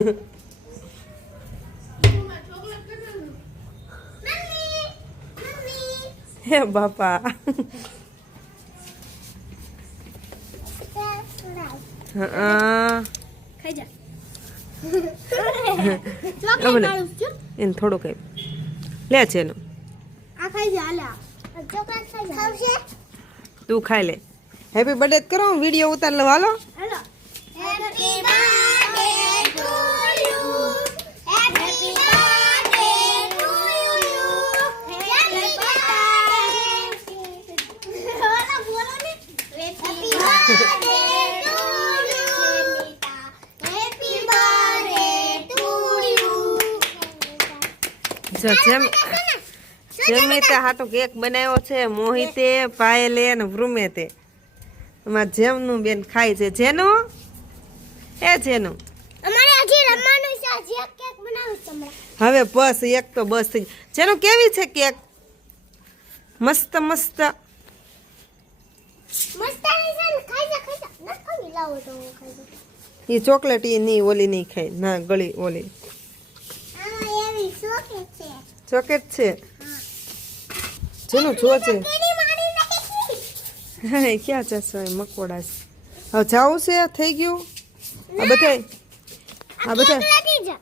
હે બાપા ખાઈ જા એને થોડું કઈ લે છે એનું આ ખાઈ જા હાલા ચોકલેટ ખાઈ ખાવશે તું ખાઈ લે હેપી બર્થડે કરો વિડિયો ઉતાર લો હાલો હાલો happy birthday to you happy birthday to you happy birthday હાલો બોલો ને happy birthday to you happy birthday to you જો જેમિતે હાટો કેક બનાવ્યો છે મોહિતે પાયલે અને વૃમેતે એમાં જેમનું બેન ખાય છે જેનું એ જેનું અમારે હજી રમવાનું છે હજી એક કેક બનાવું છે હમણાં હવે બસ એક તો બસ થઈ જેનું કેવી છે કેક મસ્ત મસ્ત મસ્તાની છે ને ખાઈ જા ના ખાવી લાવો તો હું ખાઈ જા એ ચોકલેટ એ નહીં ઓલી નહીં ખાય ના ગળી ઓલી આ એવી ચોકલેટ છે ચોકલેટ છે જેનું જો છે કેની મારી નાખી ક્યાં જશો એ મકોડા છે હવે જાવું છે થઈ ગયું આ બધા લાગી જા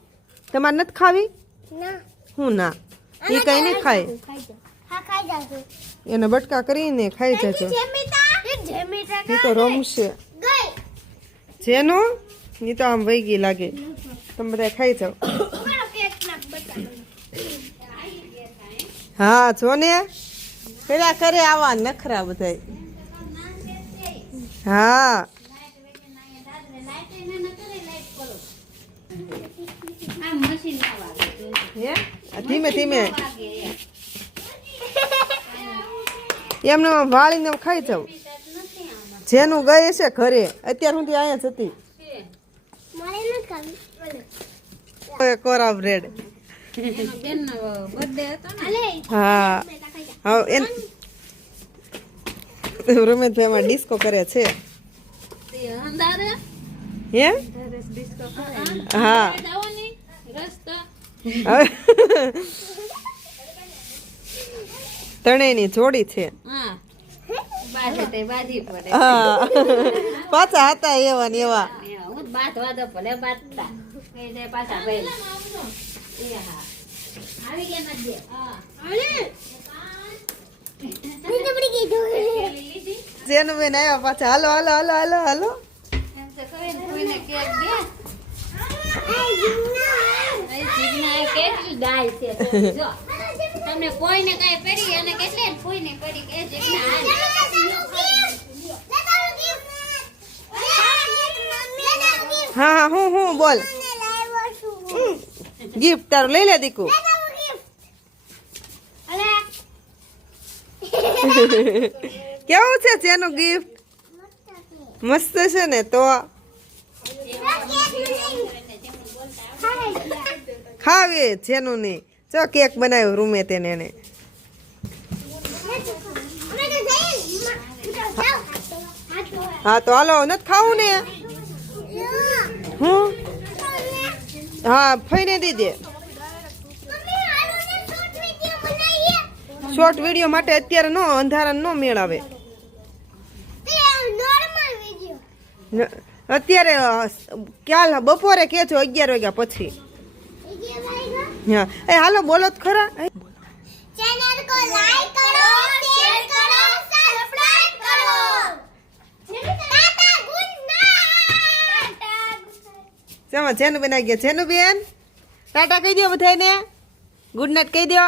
તમારે નથી ખાવી ના હું ના એ કઈ નહીં ખાય ખાઈ જા હા ખાઈ જા તું એને બટકા કરીને ખાઈ જજો જેમિતા એ તો રમશે ગઈ જેનું એ તો આમ વહી ગઈ લાગે તમે બધા ખાઈ જાઓ મારો કેક ના બતા હા જો ને કર્યા કરે આવા નખરા બધા હા હે ધીમે ધીમે એમને વાળીને ખાઈ જાઉં જેનું ગઈ છે ઘરે અત્યાર સુધી અહીંયા જતી મારે ન ખાવી કોરા બ્રેડ હા હા રમેશભાઈ માં ડિસ્કો કરે છે હે હા ત્રણેયની જોડી છે હા પાછા હતા એવા ને એવા જેનું બેન આવ્યા પાછા હાલો હાલો હાલો હાલો હાલો તમને કોઈને કઈ પડી અને કેટલે કોઈને પડી કે હા હા હું બોલ ગિફ્ટ તારું લઈ લે દીકુ કેવું છે જેનું ગિફ્ટ મસ્ત છે ને તો ખાવે જેનું નહીં જો કેક બનાવ્યો રૂમે તેને એને હા તો હાલો નથી ખાવું ને હું હા ફઈને દીધે શોર્ટ વિડીયો માટે અત્યારે નો અંધારા નો મેળ આવે અત્યારે ક્યાલ બપોરે કેજો 11 વાગ્યા પછી હા એ હાલો બોલો તો ખરા चैनल को लाइक करो शेयर करो सब्सक्राइब करो टाटा गुड नाइट જેનું બેન આવી ગયા જેનું બેન ટાટા કહી દો બધાને ગુડ નાઇટ કહી દો